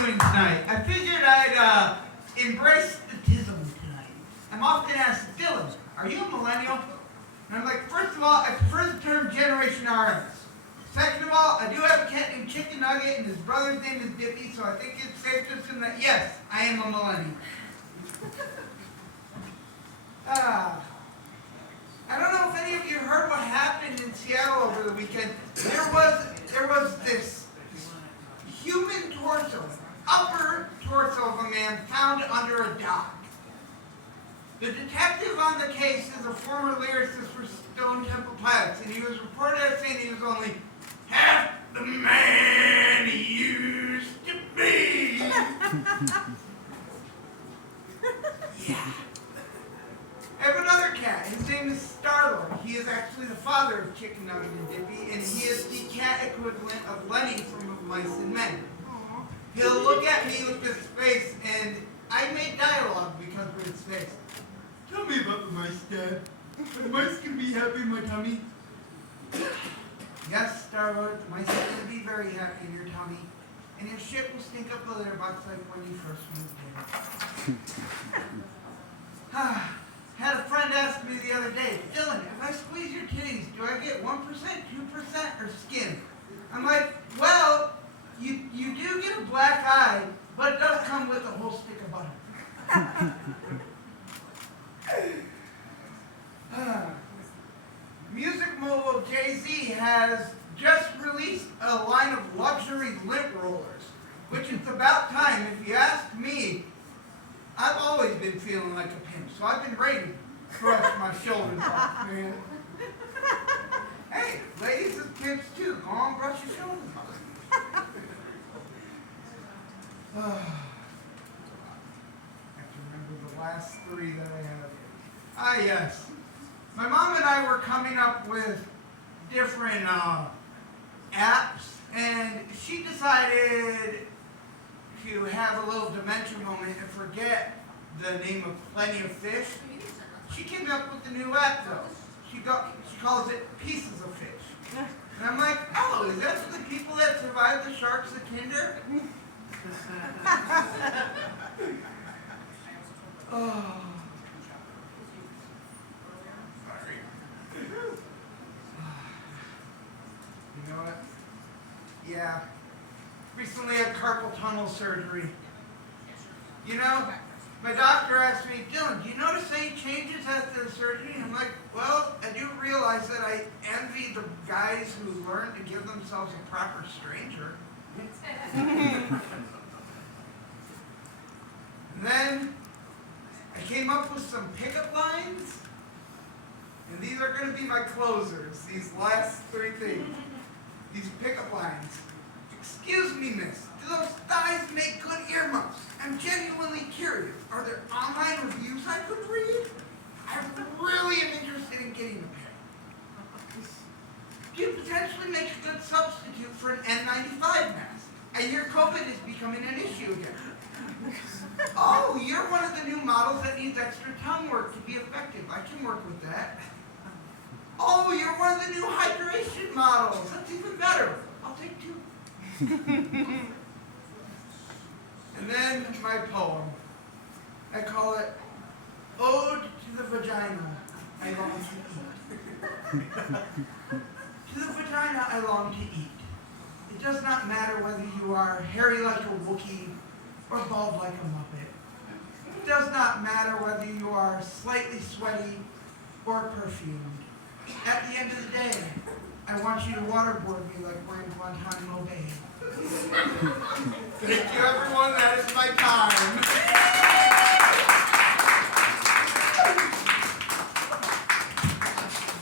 doing tonight? I figured I'd embrace statism tonight. I'm often asked, Dylan, are you a millennial? And I'm like, first of all, I prefer the term Generation RS. Second of all, I do have a cat named Chicken Nugget, and his brother's name is Dippy, so I think it's safe to assume that, yes, I am a millennial. I don't know if any of you heard what happened in Seattle over the weekend. There was this human torso, upper torso of a man found under a dock. The detective on the case is a former lyricist for Stone Temple Pilots, and he was reported as saying he was only half the man he used to be. Yeah. I have another cat. His name is Starlord. He is actually the father of Chicken Nugget and Dippy, and he is the cat equivalent of Lenny from Mice and Men. He'll look at me with his face, and I made dialogue because of his face. Tell me about the mice, Dad. The mice can be happy in my tummy. Yes, Starlord, the mice are going to be very happy in your tummy, and your shit will stink up the litter box like when you first moved in. Had a friend ask me the other day, Dylan, if I squeeze your titties, do I get 1%, 2%, or skin? I'm like, well, you do get a black eye, but it does come with a whole stick of butter. Music mogul Jay-Z has just released a line of luxury lint rollers, which is about time. If you ask me, I've always been feeling like a pimp, so I've been ready to brush my shoulders off, man. Hey, ladies is pimps too. Go on, brush your shoulders off. I have to remember the last three that I have. Ah, yes. My mom and I were coming up with different apps, and she decided to have a little dementia moment and forget the name of Plenty of Fish. She came up with a new app though. She calls it Pieces of Fish. And I'm like, oh, is that for the people that survived the sharks at Tinder? Oh. You know what? Yeah. Recently had carpal tunnel surgery. You know, my doctor asked me, Dylan, do you notice any changes after the surgery? And I'm like, well, I do realize that I envy the guys who learn to give themselves a proper stranger. And then I came up with some pickup lines, and these are going to be my closers, these last three things. These pickup lines. Excuse me, miss, do those thighs make good earmuffs? I'm genuinely curious. Are there online reviews I could read? I really am interested in getting a pair. Do you potentially make a good substitute for an N95 mask? I hear COVID is becoming an issue again. Oh, you're one of the new models that needs extra tongue work to be effective. I can work with that. Oh, you're one of the new hydration models. That's even better. I'll take two. And then my poem. I call it Ode to the Vagina I Long to Eat. To the vagina I long to eat. It does not matter whether you are hairy like a Wookiee or bald like a Muppet. It does not matter whether you are slightly sweaty or perfumed. At the end of the day, I want you to waterboard me like we're in Guantanamo Bay. Thank you, everyone. That is my time.